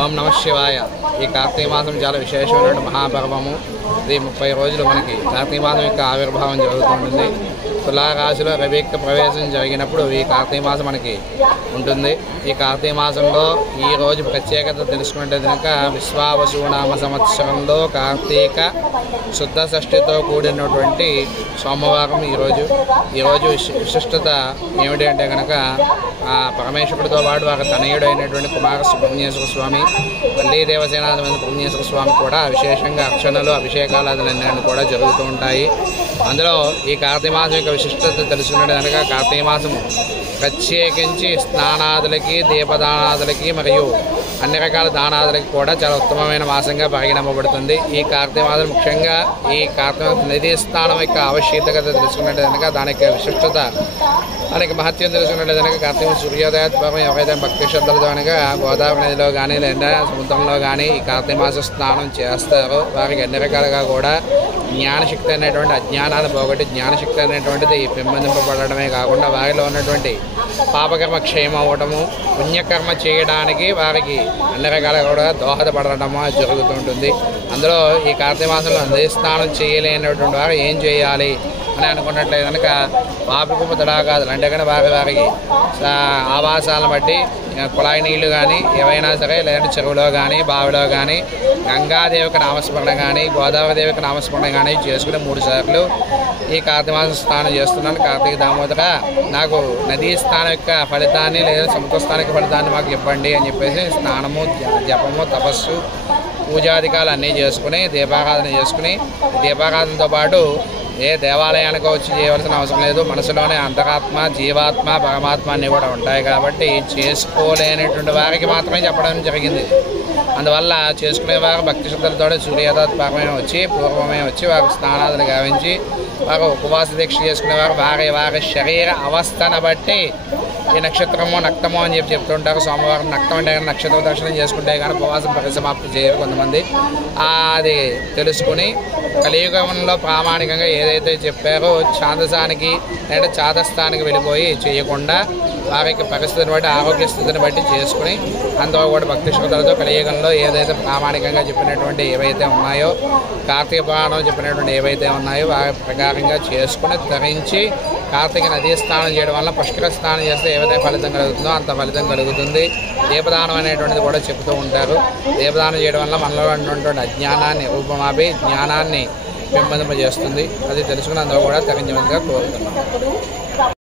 ఓం నమ శివాయ. ఈ కార్తీక మాసం చాలా విశేషమైన మహాపర్వము. ఇది 30 రోజులు మనకి కార్తీక మాసం యొక్క ఆవిర్భావం జరుగుతుంటుంది. తులారాశిలో రవి యొక్క ప్రవేశం జరిగినప్పుడు ఈ కార్తీక మాసం మనకి ఉంటుంది. ఈ కార్తీక మాసంలో ఈ రోజు ప్రత్యేకత తెలుసుకుంటే కనుక విశ్వావసునామ సంవత్సరంలో కార్తీక శుద్ధ షష్ఠితో కూడినటువంటి సోమవారం ఈరోజు విశిష్టత ఏమిటి అంటే కనుక పరమేశ్వరుడితో పాటు వారి తనయుడు అయినటువంటి కుమార సుబ్రహ్మణ్యేశ్వర స్వామి, మళ్ళీ దేవసేనాధిపతి సుబ్రహ్మణ్యేశ్వర స్వామి కూడా విశేషంగా అర్చనలు అభిషేకాలు అన్నీ కూడా జరుగుతూ ఉంటాయి. అందులో ఈ కార్తీక మాసం యొక్క విశిష్టత తెలుసుకున్నట్టు కనుక కార్తీక మాసము ప్రత్యేకించి స్నానాదులకి, దీపదానాదులకి మరియు అన్ని రకాల దానాదులకి కూడా చాలా ఉత్తమమైన మాసంగా పరిగణింపబడుతుంది. ఈ కార్తీక మాసం ముఖ్యంగా ఈ కార్తీక నదీ స్నానం యొక్క ఆవశ్యకత తెలుసుకున్నట్టు కనుక దాని యొక్క విశిష్టత మనకి మహత్యం తెలుసుకున్నట్లయితే కనుక కార్తీక సూర్యోదయాత్ పూర్వం ఎవరైతే భక్తి శ్రద్ధలతో కనుక గోదావరి నదిలో కానీ లేదా సముద్రంలో కానీ ఈ కార్తీక మాస స్నానం చేస్తారో వారికి అన్ని రకాలుగా కూడా జ్ఞానశక్తి అనేటువంటి అజ్ఞానాన్ని పోగొట్టి జ్ఞానశక్తి అనేటువంటిది పెంపొందింపబడమే కాకుండా వారిలో ఉన్నటువంటి పాపకర్మ క్షయం అవ్వడము పుణ్యకర్మ చేయడానికి వారికి అన్ని రకాలుగా కూడా దోహదపడటము జరుగుతుంటుంది. అందులో ఈ కార్తీక మాసంలో నదీ స్నానం చేయలేనటువంటి వారు ఏం చేయాలి అని అనుకున్నట్లయితే కనుక పాపికుమ తడాగాదులు అంటే కానీ వారికి ఆవాసాలను బట్టి కుళాయి నీళ్లు కానీ ఏవైనా సరే లేదంటే చెరువులో కానీ బావిలో కానీ గంగాదేవికి నామస్మరణ కానీ గోదావరిదేవికి నామస్మరణ కానీ చేసుకుని 3 సార్లు ఈ కార్తీక మాసం స్నానం చేస్తున్నాను. కార్తీక దామోదర నాకు నదీ స్నానం యొక్క ఫలితాన్ని లేదా సముద్ర స్నానిక ఫలితాన్ని మాకు ఇవ్వండి అని చెప్పేసి స్నానము జపము తపస్సు పూజాధికాలు అన్నీ చేసుకుని దీపారాధన చేసుకుని దీపారాధనతో పాటు ఏ దేవాలయానికి వచ్చి చేయవలసిన అవసరం లేదు. మనసులోనే అంతరాత్మ జీవాత్మ పరమాత్మ అన్నీ కూడా ఉంటాయి కాబట్టి చేసుకోలేనటువంటి వారికి మాత్రమే చెప్పడం జరిగింది. అందువల్ల చేసుకునేవారు భక్తి శ్రద్ధలతో సూర్యోదయాత్ పూర్వమే వచ్చి వారు స్నానాదులు గావించి వారు ఉపవాస దీక్ష చేసుకునేవారు వారి శరీర అవస్థను బట్టి ఈ నక్షత్రము నక్తము అని చెప్తుంటారు. సోమవారం నక్తం అంటే కానీ నక్షత్ర దర్శనం చేసుకుంటే కానీ ఉపవాసం పరిసమాప్తి చేయరు కొంతమంది. అది తెలుసుకుని కలియుగంలో ప్రామాణికంగా ఏదైతే చెప్పారో ఛాందసానికి లేదా చాదస్థానికి వెళ్ళిపోయి చేయకుండా వారికి పరిస్థితిని బట్టి ఆరోగ్య స్థితిని బట్టి చేసుకుని అందులో కూడా భక్తి శ్రద్ధలతో కలియుగంలో ఏదైతే ప్రామాణికంగా చెప్పినటువంటి ఏవైతే ఉన్నాయో కార్తీక పురాణం చెప్పినటువంటి ఏవైతే ఉన్నాయో వారి ప్రకారంగా చేసుకుని ధరించి కార్తీక నదీ స్నానం చేయడం వల్ల పుష్కర స్నానం చేస్తే ఏవైతే ఫలితం కలుగుతుందో అంత ఫలితం కలుగుతుంది. దీపదానం అనేటువంటిది కూడా చెబుతూ ఉంటారు. దీపదానం చేయడం వల్ల మనలో ఉన్నటువంటి అజ్ఞానాన్ని రూపమాపి జ్ఞానాన్ని పెంపొందింపజేస్తుంది. అది తెలుసుకుని అందులో కూడా తరించగా కోరుతున్నాం.